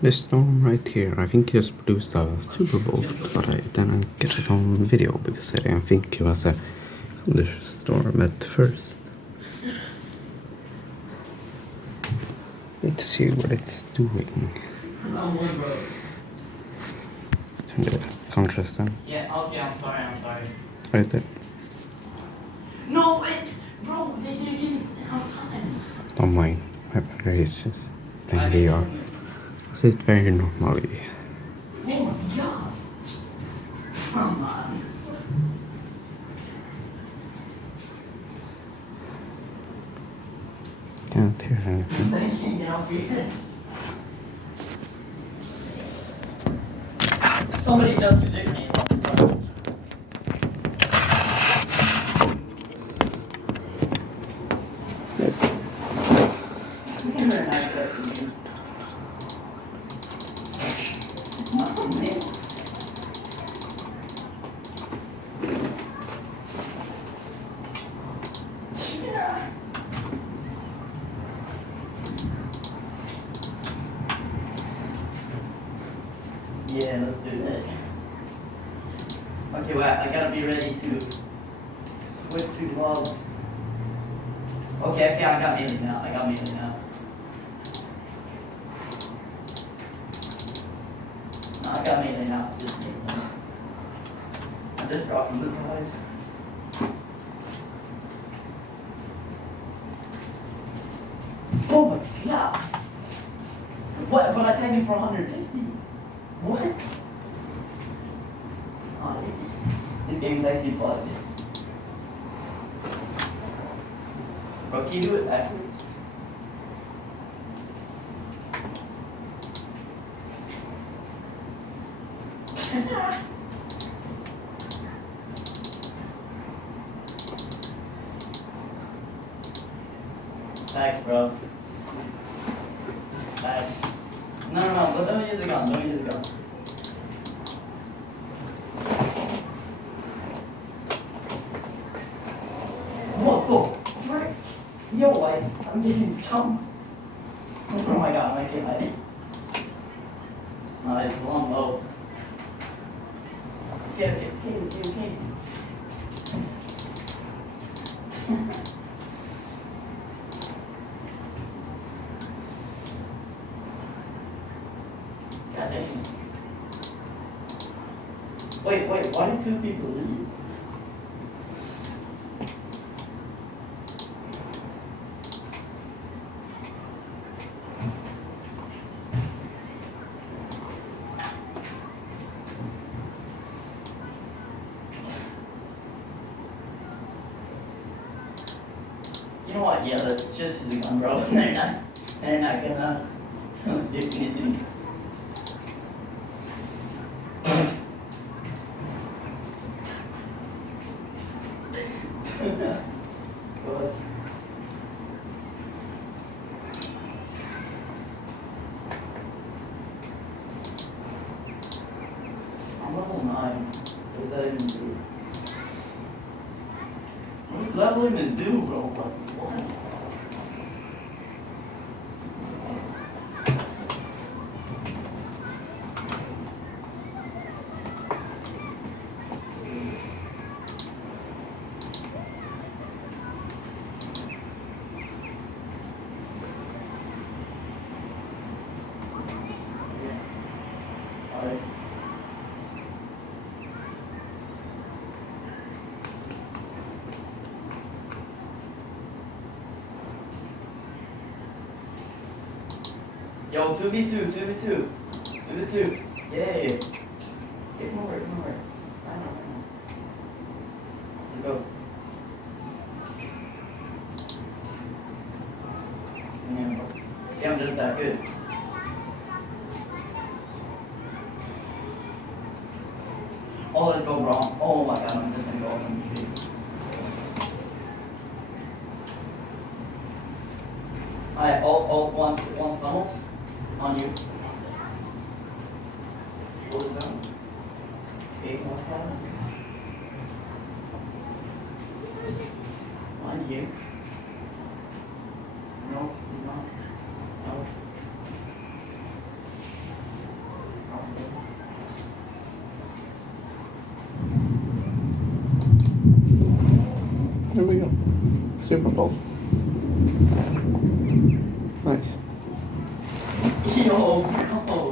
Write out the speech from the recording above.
This storm right here, I think he just produced a Super Bowl, but I didn't get it on video because I didn't think it was a thunderstorm at first. Let's see what it's doing. Turn the contrast on. Yeah, okay, I'm sorry. Right there. No, wait! Bro, they didn't give me enough time. Don't mind. My brother is just playing VR. So it's very normally. Oh my god! Come on. Can't hear anything. They can't get off here. Somebody just eject me. Yeah, let's do that. Okay, well, I gotta be ready to switch to gloves. Okay, I got melee now. No, I got melee now. It's just melee. I just dropped from this guys. Oh my god! What? But I tagged him for 150. What? Oh, this game's actually bugged. Bro, can you do it backwards? Thanks, bro. Thanks. No, but don't use the gun. What the frick? Yo, I'm getting jumped. Oh my god, I'm actually hiding. Nice, long low. Okay. God damn. Wait, why did two people leave? You know what? Yeah, that's just as a gun, bro. They're not gonna do anything. But I'm level 9. What does that even do? What does level even do, bro? What? Alright. Yo, 2v2. Yay. Get more. I know. Let's go. Yeah. See, I'm just that good. Oh, let's go wrong. Oh my god, I'm just gonna go open the tree. Alright, all once tunnels on you. What is that? 8 once tunnels. On you. No, you're not. No. here we go. Super Bowl.